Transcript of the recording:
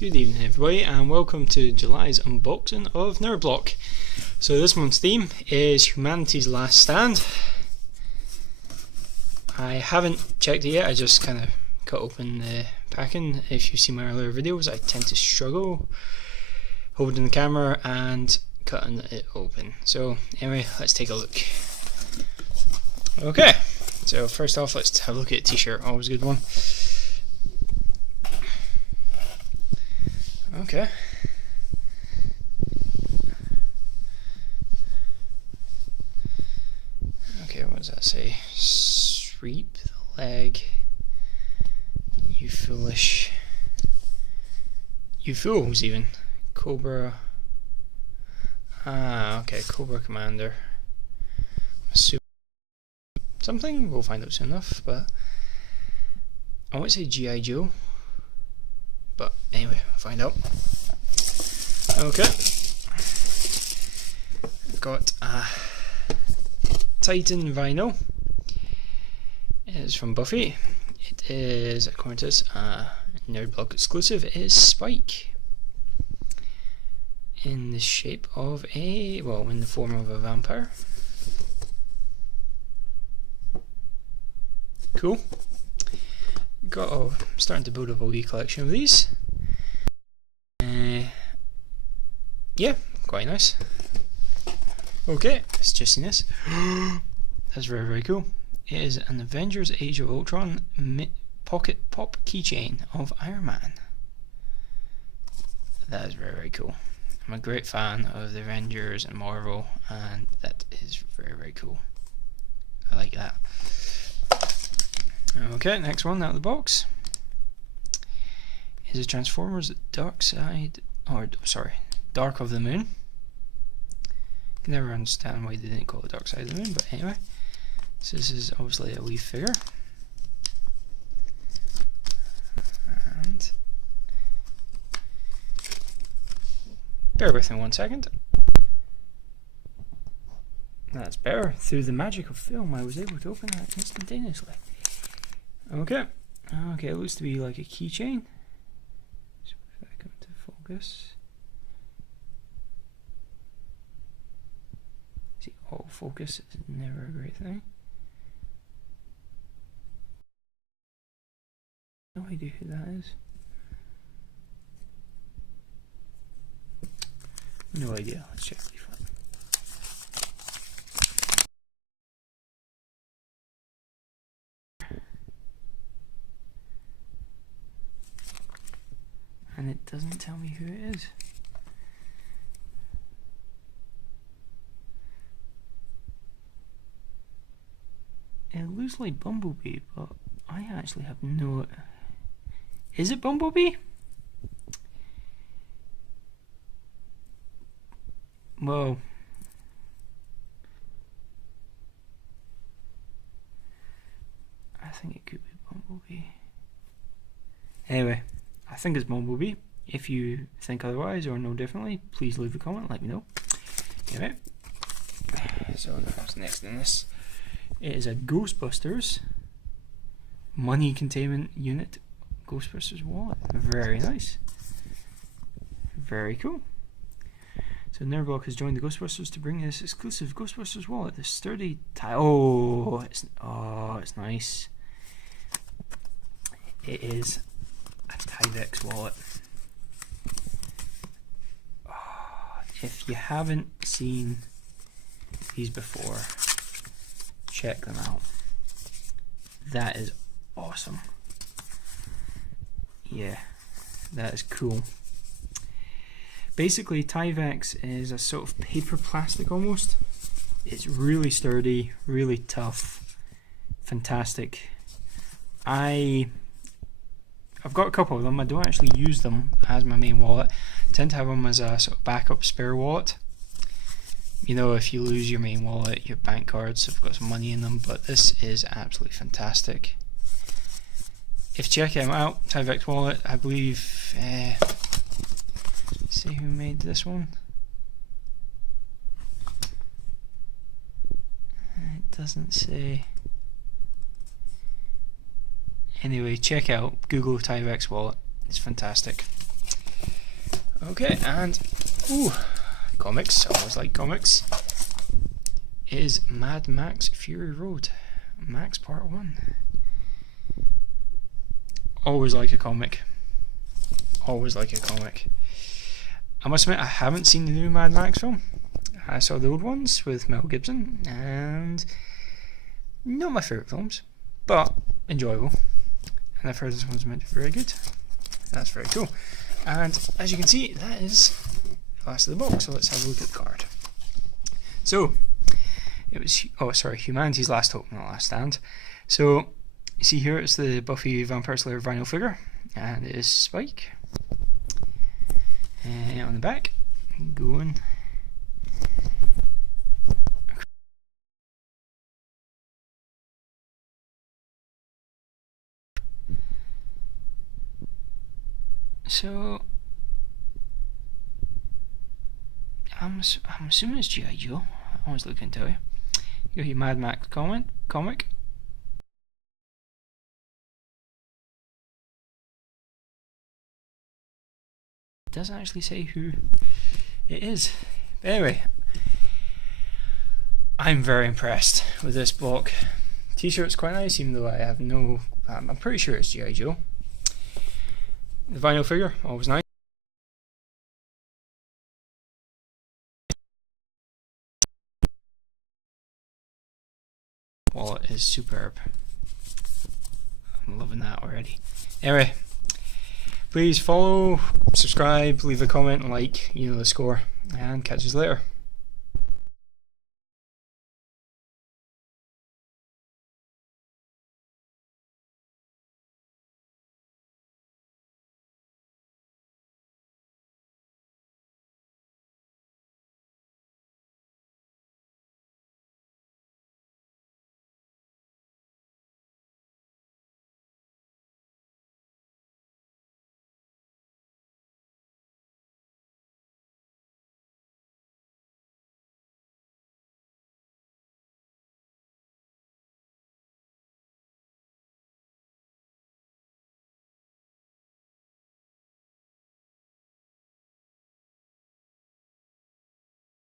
Good evening everybody and welcome to July's unboxing of NerdBlock. So this month's theme is Humanity's Last Stand. I haven't checked it yet, I just kind of cut open the packing. If you see my earlier videos, I tend to struggle holding the camera and cutting it open. So anyway, let's take a look. Okay, so first off let's have a look at the t-shirt, always a good one. Okay. Okay, what does that say? Sweep the leg. You foolish. You fools, even. Cobra. Ah, okay, Cobra Commander. Something, we'll find out soon enough, but I won't say G.I. Joe. But anyway, we'll find out. Okay. I've got a Titan vinyl. It is from Buffy. It is, according to this, a NerdBlock exclusive. It is Spike. In the shape of a, well, in the form of a vampire. Cool. Starting to build up a wee collection of these. Yeah, quite nice. Okay, it's just in this. That's very, very cool. It is an Avengers Age of Ultron pocket pop keychain of Iron Man. That is very, very cool. I'm a great fan of the Avengers and Marvel, and that is very, very cool. I like that. Okay, next one out of the box is a Transformers Dark of the Moon. Can never understand why they didn't call it Dark Side of the Moon, but anyway. So this is obviously a wee figure. And bear with me 1 second. That's better. Through the magic of film, I was able to open that instantaneously. Okay, it looks to be like a keychain. So if I come to focus, see, autofocus is never a great thing. No idea who that is. No idea. Let's check the front. And it doesn't tell me who it is. It looks like Bumblebee, but I actually have no... Is it Bumblebee? Well... I think it could be Bumblebee. Anyway. I think it's Bumblebee. If you think otherwise or know differently, please leave a comment, let me know. Anyway, so what's next in this? It is a Ghostbusters money containment unit Ghostbusters wallet. Very nice. Very cool. So NerdBlock has joined the Ghostbusters to bring this exclusive Ghostbusters wallet. The sturdy it's nice. It is a Tyvek wallet. If you haven't seen these before, check them out. That is awesome. Yeah, that is cool. Basically, Tyvek is a sort of paper plastic almost. It's really sturdy, really tough, fantastic. I've got a couple of them. I don't actually use them as my main wallet. I tend to have them as a sort of backup spare wallet. You know, if you lose your main wallet, your bank cards have got some money in them, but this is absolutely fantastic. If you check them out, Tyvek wallet, I believe, see who made this one. It doesn't say. Anyway, check out Google Tyvek wallet. It's fantastic. Okay, and ooh, comics. I always like comics. Is Mad Max Fury Road, Max Part 1. Always like a comic. Always like a comic. I must admit, I haven't seen the new Mad Max film. I saw the old ones with Mel Gibson, and not my favourite films, but enjoyable. And I've heard this one's meant to be very good. That's very cool. And as you can see, that is the last of the box. So let's have a look at the card. So it was, oh sorry, Humanity's Last Hope, not Last Stand. So you see here it's the Buffy Vampire Slayer vinyl figure, and it is Spike. And on the back, going. So I'm assuming it's G.I. Joe. I always look into it. You got your Mad Max comic. It doesn't actually say who it is. But anyway, I'm very impressed with this block. T-shirt's quite nice, even though I have no. I'm pretty sure it's G.I. Joe. The vinyl figure, always nice. Wallet is superb. I'm loving that already. Anyway, please follow, subscribe, leave a comment, like, you know the score, and catch us later.